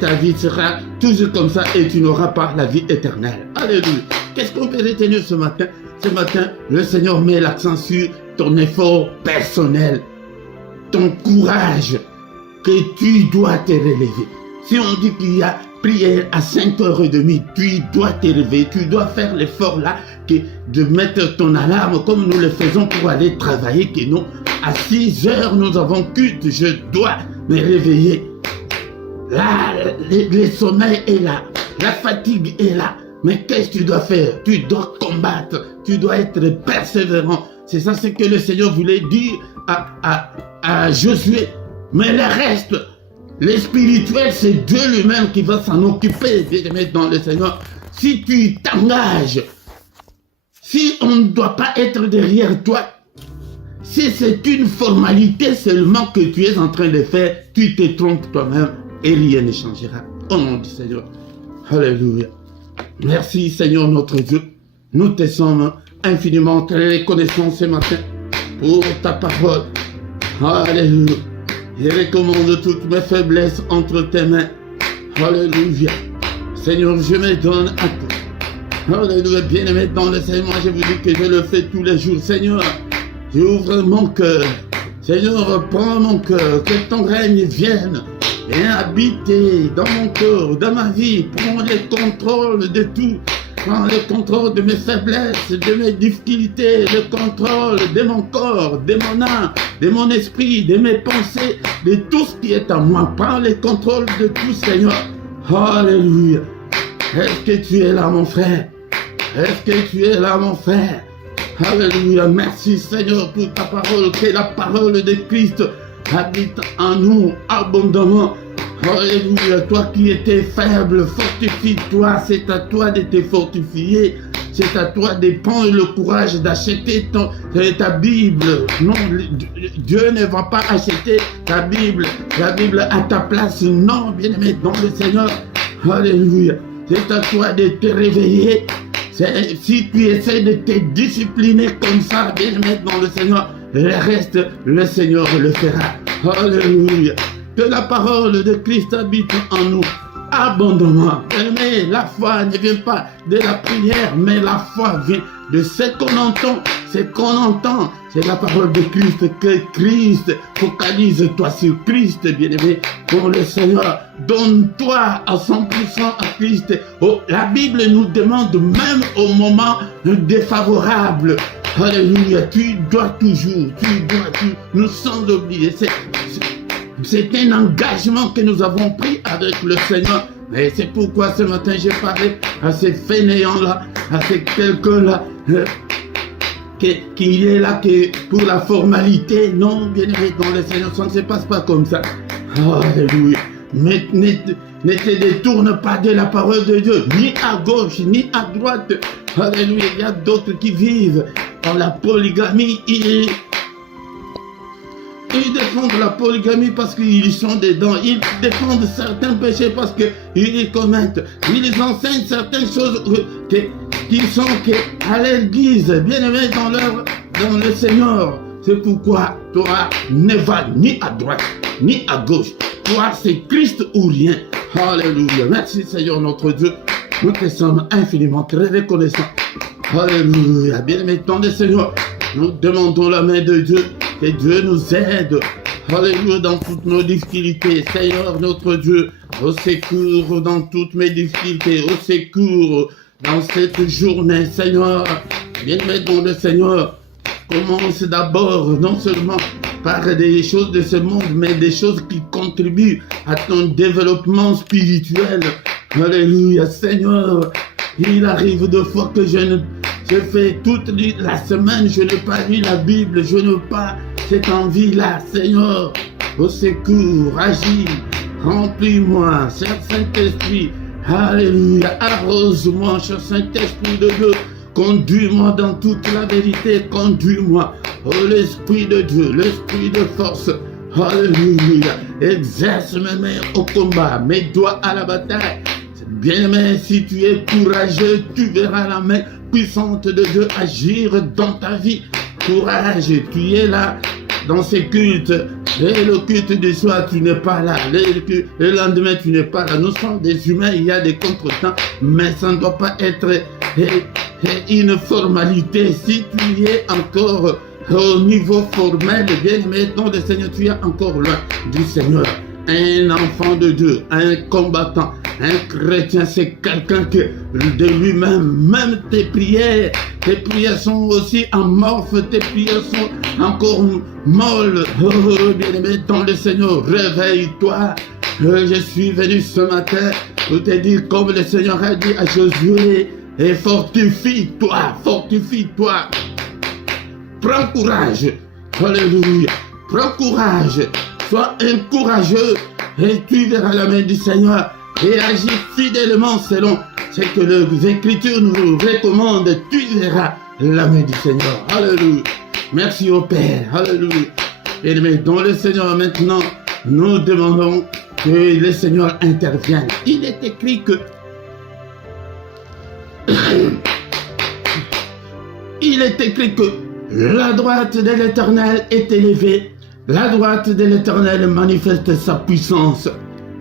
ta vie sera toujours comme ça et tu n'auras pas la vie éternelle. Alléluia. Qu'est-ce qu'on peut retenir ce matin? Ce matin, le Seigneur met l'accent sur ton effort personnel, ton courage, que tu dois te relever. Si on dit qu'il y a prière à 5h30, tu dois te réveiller, tu dois faire l'effort là, de mettre ton alarme comme nous le faisons pour aller travailler, que non, à 6h nous avons culte, je dois me réveiller. Là, le sommeil est là, la fatigue est là. Mais qu'est-ce que tu dois faire? Tu dois combattre, tu dois être persévérant. C'est ça ce que le Seigneur voulait dire à Josué. Mais le reste, le spirituel, c'est Dieu lui-même qui va s'en occuper, de mettre dans le Seigneur. Si tu t'engages, si on ne doit pas être derrière toi, si c'est une formalité seulement que tu es en train de faire, tu te trompes toi-même et rien ne changera. Au nom du Seigneur. Alléluia. Merci Seigneur notre Dieu. Nous te sommes infiniment très reconnaissants ce matin pour ta parole. Alléluia. Je recommande toutes mes faiblesses entre tes mains. Alléluia. Seigneur, je me donne à toi. Alléluia. Bien-aimé dans le Seigneur, je vous dis que je le fais tous les jours. Seigneur, j'ouvre mon cœur. Seigneur, prends mon cœur. Que ton règne vienne et habiter dans mon cœur, dans ma vie. Prends le contrôle de tout. Prends le contrôle de mes faiblesses, de mes difficultés, le contrôle de mon corps, de mon âme, de mon esprit, de mes pensées, de tout ce qui est à moi. Prends le contrôle de tout, Seigneur. Alléluia. Est-ce que tu es là, mon frère? Est-ce que tu es là, mon frère? Alléluia. Merci, Seigneur, pour ta parole. Que la parole de Christ habite en nous abondamment. Alléluia, toi qui étais faible, fortifie-toi, c'est à toi de te fortifier, c'est à toi de prendre le courage d'acheter ta Bible. Non, Dieu ne va pas acheter ta Bible, la Bible à ta place, non, bien-aimé dans le Seigneur. Alléluia, c'est à toi de te réveiller. Si tu essaies de te discipliner comme ça, bien-aimé dans le Seigneur, le reste, le Seigneur le fera. Alléluia. Que la parole de Christ habite en nous abondamment. Mais la foi ne vient pas de la prière, mais la foi vient de ce qu'on entend. Ce qu'on entend, c'est la parole de Christ. Que Christ, focalise-toi sur Christ, bien-aimé, pour le Seigneur. Donne-toi à 100% à Christ. Oh, la Bible nous demande même au moment défavorable. Alléluia, tu dois toujours, nous sans oublier. C'est un engagement que nous avons pris avec le Seigneur. Et c'est pourquoi ce matin j'ai parlé à ces fainéants-là, à ces quelqu'un-là, qui est là que pour la formalité. Non, bien aimé dans le Seigneur, ça ne se passe pas comme ça. Alléluia. Mais ne te détourne pas de la parole de Dieu, ni à gauche, ni à droite. Alléluia. Il y a d'autres qui vivent dans la polygamie. Ils défendent la polygamie parce qu'ils sont dedans. Ils défendent certains péchés parce qu'ils les commettent. Ils enseignent certaines choses qui sont à leur guise, bien aimés dans le Seigneur. C'est pourquoi toi ne vas ni à droite, ni à gauche. Toi, c'est Christ ou rien. Alléluia. Merci Seigneur notre Dieu. Nous te sommes infiniment très reconnaissants. Alléluia. Bien aimés dans le Seigneur, nous demandons la main de Dieu. Que Dieu nous aide, alléluia, dans toutes nos difficultés. Seigneur notre Dieu, au secours dans toutes mes difficultés, au secours dans cette journée, Seigneur. Bien-aimé dans le Seigneur, commence d'abord non seulement par des choses de ce monde, mais des choses qui contribuent à ton développement spirituel. Alléluia, Seigneur. Il arrive de fois que je fais toute la semaine, je n'ai pas lu la Bible, je n'ai pas cette envie-là, Seigneur. Au secours, agis, remplis-moi, cher Saint-Esprit. Alléluia, arrose-moi, cher Saint-Esprit de Dieu. Conduis-moi dans toute la vérité, conduis-moi. Oh, l'Esprit de Dieu, l'Esprit de force. Alléluia, exerce mes mains au combat, mes doigts à la bataille. Bien-aimé, si tu es courageux, tu verras la main puissante de Dieu agir dans ta vie. Courage, tu es là dans ces cultes. Et le culte du soir, tu n'es pas là. Le lendemain, tu n'es pas là. Nous sommes des humains, il y a des contretemps, mais ça ne doit pas être une formalité. Si tu es encore au niveau formel, bien-aimé, dans le Seigneur, tu es encore loin du Seigneur. Un enfant de Dieu, un combattant, un chrétien, c'est quelqu'un que de lui-même, même tes prières sont aussi amorphes, tes prières sont encore molles. Oh, bien-aimé dans le Seigneur, réveille-toi. Je suis venu ce matin pour te dire comme le Seigneur a dit à Josué, et fortifie-toi, fortifie-toi. Prends courage. Alléluia. Prends courage. Sois un courageux et tu verras la main du Seigneur et agis fidèlement selon ce que les Écritures nous recommandent. Tu verras la main du Seigneur. Alléluia. Merci au Père. Alléluia. Et dans le Seigneur maintenant, nous demandons que le Seigneur intervienne. Il est écrit que il est écrit que la droite de l'Éternel est élevée La droite de l'Éternel manifeste sa puissance.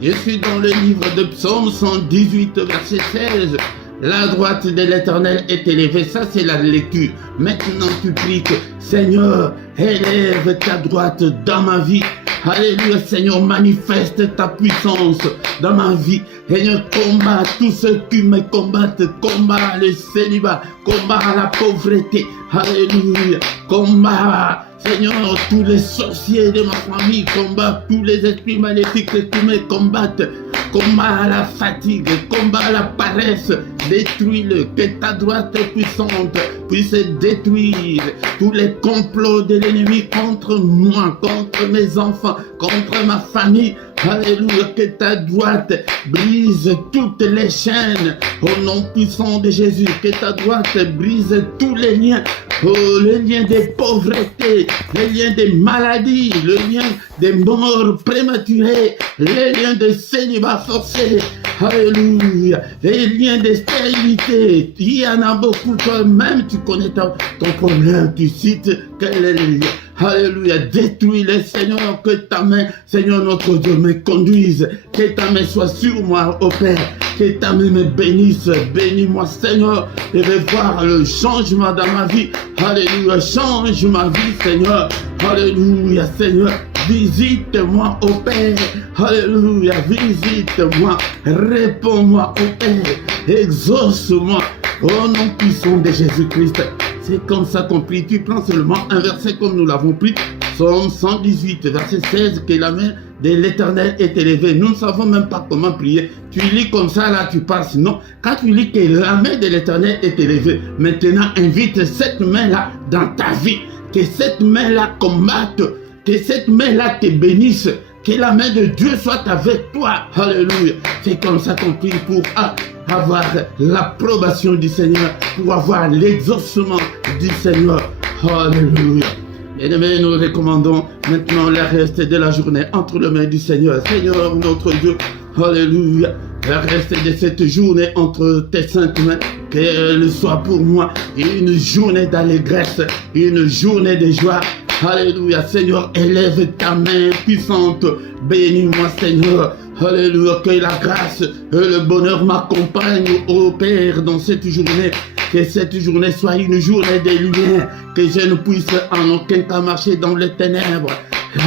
Je suis dans le livre de Psaume 118, verset 16. La droite de l'Éternel est élevée. Ça, c'est la lecture. Maintenant, tu pries que Seigneur, élève ta droite dans ma vie. Alléluia, Seigneur, manifeste ta puissance dans ma vie. Seigneur, combat tous ceux qui me combattent. Combat le célibat. Combat la pauvreté. Alléluia. Combat, Seigneur, tous les sorciers de ma famille. Combat tous les esprits maléfiques qui me combattent. Combat la fatigue. Combat la paresse. Détruis-le. Que ta droite puissante puisse détruire tous les complots de l'ennemi contre moi, contre mes enfants, contre ma famille. Alléluia, que ta droite brise toutes les chaînes au nom puissant de Jésus. Que ta droite brise tous les liens, les liens des pauvretés, les liens des maladies, les liens des morts prématurées, les liens de célibat forcé. Alléluia, les liens de stérilité. Il y en a beaucoup, toi-même tu connais ton problème, tu cites quel est le lien. Alléluia, détruis-les, Seigneur, que ta main, Seigneur notre Dieu, me conduise, que ta main soit sur moi, ô Père, que ta main me bénisse, bénis-moi, Seigneur, je vais voir le changement dans ma vie. Alléluia, change ma vie, Seigneur. Alléluia, Seigneur, visite-moi, ô Père. Alléluia, visite-moi, réponds-moi, ô Père, exauce-moi, au nom puissant de Jésus-Christ. C'est comme ça qu'on prie. Tu prends seulement un verset comme nous l'avons pris. Psaume 118, verset 16, que la main de l'Éternel est élevée. Nous ne savons même pas comment prier. Tu lis comme ça, là, tu passes. Non, quand tu lis que la main de l'Éternel est élevée, maintenant invite cette main-là dans ta vie. Que cette main-là combatte. Que cette main-là te bénisse. Que la main de Dieu soit avec toi. Alléluia. C'est comme ça qu'on prie pour avoir l'approbation du Seigneur, pour avoir l'exaucement du Seigneur. Alléluia. Bien-aimés, nous recommandons maintenant le reste de la journée entre les mains du Seigneur. Seigneur notre Dieu, alléluia. Le reste de cette journée entre tes saintes mains, qu'elle soit pour moi une journée d'allégresse, une journée de joie. Alléluia, Seigneur, élève ta main puissante. Bénis-moi, Seigneur. Alléluia, que la grâce et le bonheur m'accompagnent, ô Père, dans cette journée. Que cette journée soit une journée de lumière. Que je ne puisse en aucun cas marcher dans les ténèbres.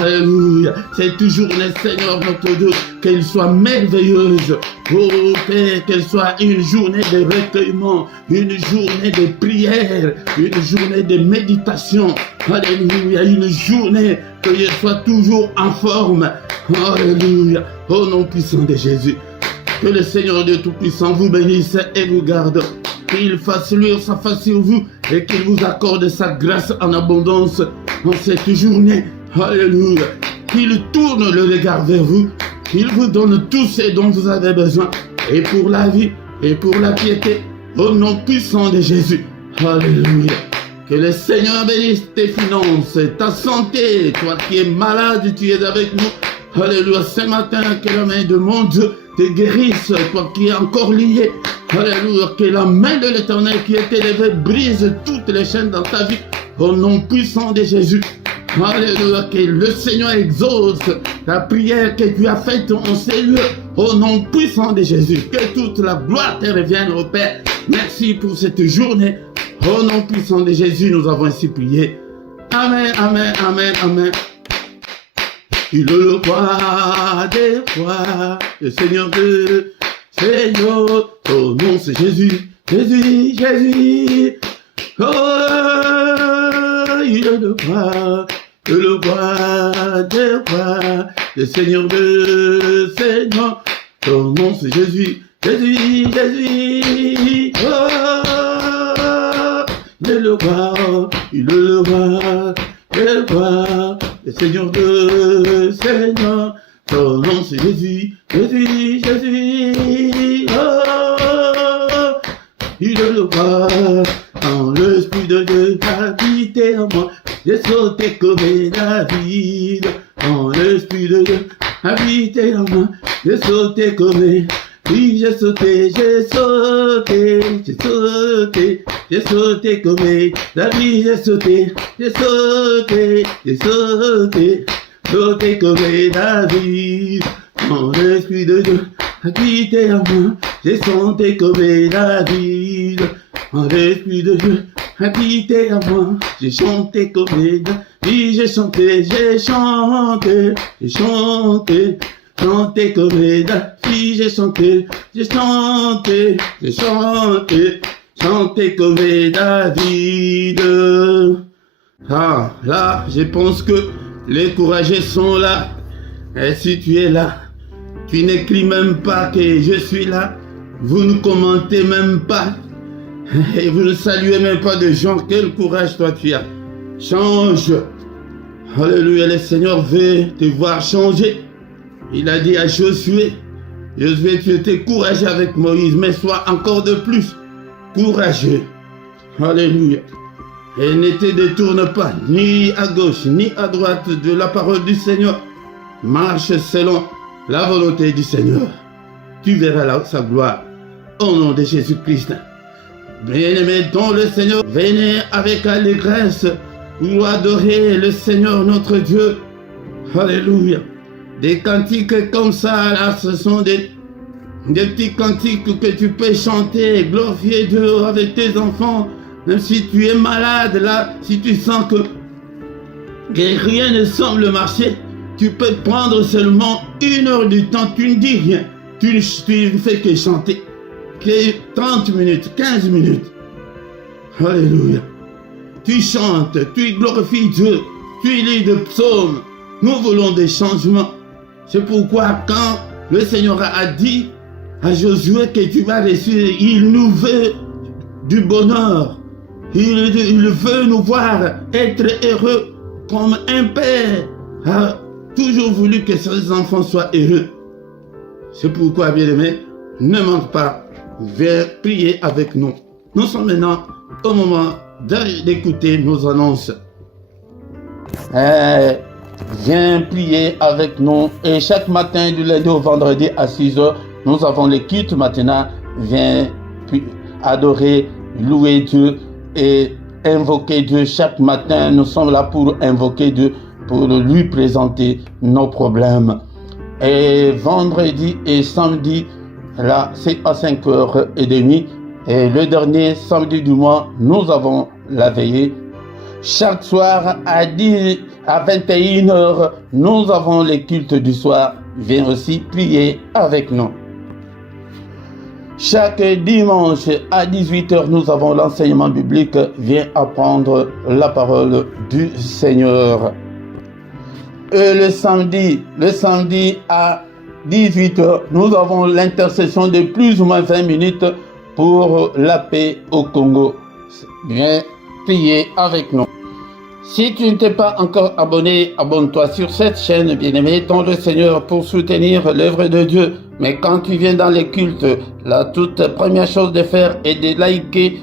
Alléluia. Cette journée, Seigneur notre Dieu, qu'elle soit merveilleuse. Oh Père, qu'elle soit une journée de recueillement, une journée de prière, une journée de méditation. Alléluia. Une journée que je sois toujours en forme. Alléluia. Au nom puissant de Jésus. Que le Seigneur Dieu Tout-Puissant vous bénisse et vous garde. Qu'il fasse luire sa face sur vous et qu'il vous accorde sa grâce en abondance en cette journée. Alléluia. Qu'il tourne le regard vers vous. Qu'il vous donne tout ce dont vous avez besoin. Et pour la vie et pour la piété. Au nom puissant de Jésus. Alléluia. Que le Seigneur bénisse tes finances, ta santé. Toi qui es malade, tu es avec nous. Alléluia. Ce matin, que la main de mon Dieu te guérisse. Toi qui es encore lié. Alléluia. Que la main de l'Éternel qui est élevée brise toutes les chaînes dans ta vie. Au nom puissant de Jésus. Alléluia, que le Seigneur exauce la prière que tu as faite en ces lieux, au nom puissant de Jésus. Que toute la gloire te revienne au Père. Merci pour cette journée. Au nom puissant de Jésus, nous avons ainsi prié. Amen, amen, amen, amen. Il est le roi des rois, le Seigneur de Seigneur. Ton nom c'est Jésus, Jésus, Jésus. Oh, il est le roi des rois, le Seigneur de Seigneur. Ton nom c'est Jésus, Jésus, Jésus. Oh, il est le roi, il est le roi des rois, le Seigneur de Seigneur. Ton nom c'est Jésus, Jésus, Jésus. Oh, il est le roi. Quand l'Esprit de Dieu habitait en moi, j'ai sauté comme David. Quand l'Esprit de Dieu habitait en moi, j'ai sauté comme oui, j'ai sauté, j'ai sauté, j'ai sauté, j'ai sauté comme David, j'ai sauté, j'ai sauté, j'ai sauté. chanté comme David. Quand l'Esprit de Dieu a quitté à moi, j'ai chanté comme David. Quand l'Esprit de Dieu a quitté à moi, j'ai chanté comme David. J'ai chanté, j'ai chanté, j'ai chanté. Chanter comme David, j'ai chanté, j'ai chanté, j'ai chanté, chanter comme David. Ah, là, je pense que les courageux sont là. Et si tu es là, tu n'écris même pas que je suis là. Vous ne commentez même pas. Et vous ne saluez même pas de gens. Quel courage toi tu as. Change. Alléluia, le Seigneur veut te voir changer. Il a dit à Josué, Josué, tu étais courageux avec Moïse, mais sois encore de plus courageux. Alléluia. Et ne te détourne pas, ni à gauche, ni à droite de la parole du Seigneur. Marche selon la volonté du Seigneur. Tu verras sa gloire. Au nom de Jésus-Christ. Bien-aimés dans le Seigneur, venez avec allégresse pour adorer le Seigneur notre Dieu. Alléluia. Des cantiques comme ça, là, ce sont des petits cantiques que tu peux chanter, glorifier Dieu avec tes enfants. Même si tu es malade, là, si tu sens que rien ne semble marcher, tu peux prendre seulement 1 heure du temps, tu ne dis rien. Tu ne fais que chanter. Que 30 minutes, 15 minutes. Alléluia. Tu chantes, tu glorifies Dieu, tu lis des psaumes. Nous voulons des changements. C'est pourquoi quand le Seigneur a dit à Josué que tu vas réussir, il nous veut du bonheur. Il veut nous voir être heureux comme un père a toujours voulu que ses enfants soient heureux. C'est pourquoi, bien-aimés, ne manque pas, viens prier avec nous. Nous sommes maintenant au moment d'écouter nos annonces. Viens prier avec nous. Et chaque matin, du lundi au vendredi à 6h, nous avons les cultes maintenant. Viens adorer, louer Dieu et invoquer Dieu. Chaque matin, nous sommes là pour invoquer Dieu, pour lui présenter nos problèmes. Et vendredi et samedi, là, c'est à 5h30. Et le dernier samedi du mois, nous avons la veillée. Chaque soir à 21h, nous avons les cultes du soir. Viens aussi prier avec nous. Chaque dimanche à 18h, nous avons l'enseignement biblique. Viens apprendre la parole du Seigneur. Et le samedi à 18h, nous avons l'intercession de plus ou moins 20 minutes pour la paix au Congo. Viens prier avec nous. Si tu ne t'es pas encore abonné, abonne-toi sur cette chaîne, bien-aimé, dans le Seigneur, pour soutenir l'œuvre de Dieu. Mais quand tu viens dans les cultes, la toute première chose de faire est de liker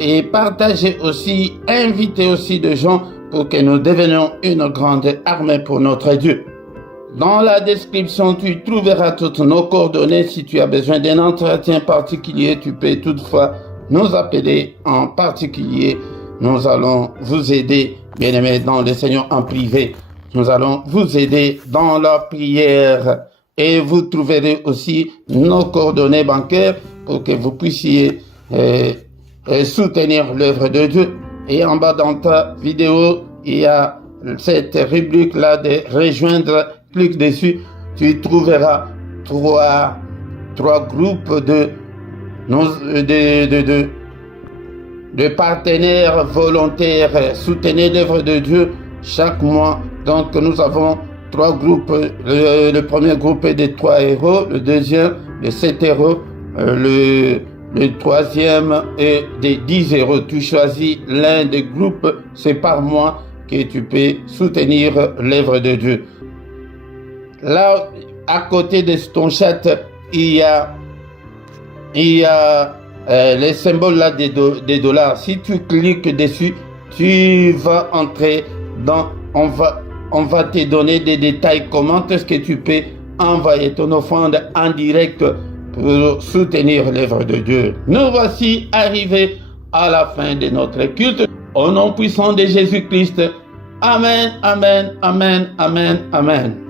et partager aussi, inviter aussi des gens pour que nous devenions une grande armée pour notre Dieu. Dans la description, tu trouveras toutes nos coordonnées. Si tu as besoin d'un entretien particulier, tu peux toutefois nous appeler en particulier. Nous allons vous aider, bien-aimés, dans le Seigneur en privé. Nous allons vous aider dans la prière. Et vous trouverez aussi nos coordonnées bancaires pour que vous puissiez soutenir l'œuvre de Dieu. Et en bas dans ta vidéo, il y a cette rubrique-là de rejoindre. Clique dessus, tu trouveras trois groupes de partenaires volontaires. Soutenez l'œuvre de Dieu chaque mois. Donc nous avons 3 groupes. Le premier groupe est de 3 €, le deuxième de 7 €, le troisième est de 10 €. Tu choisis l'un des groupes, c'est par mois que tu peux soutenir l'œuvre de Dieu. Là, à côté de ton chat, il y a les symboles là des dollars. Si tu cliques dessus, tu vas entrer dans, on va te donner des détails, comment est-ce que tu peux envoyer ton offrande en direct pour soutenir l'œuvre de Dieu. Nous voici arrivés à la fin de notre culte. Au nom puissant de Jésus-Christ, Amen, amen, amen, amen, amen.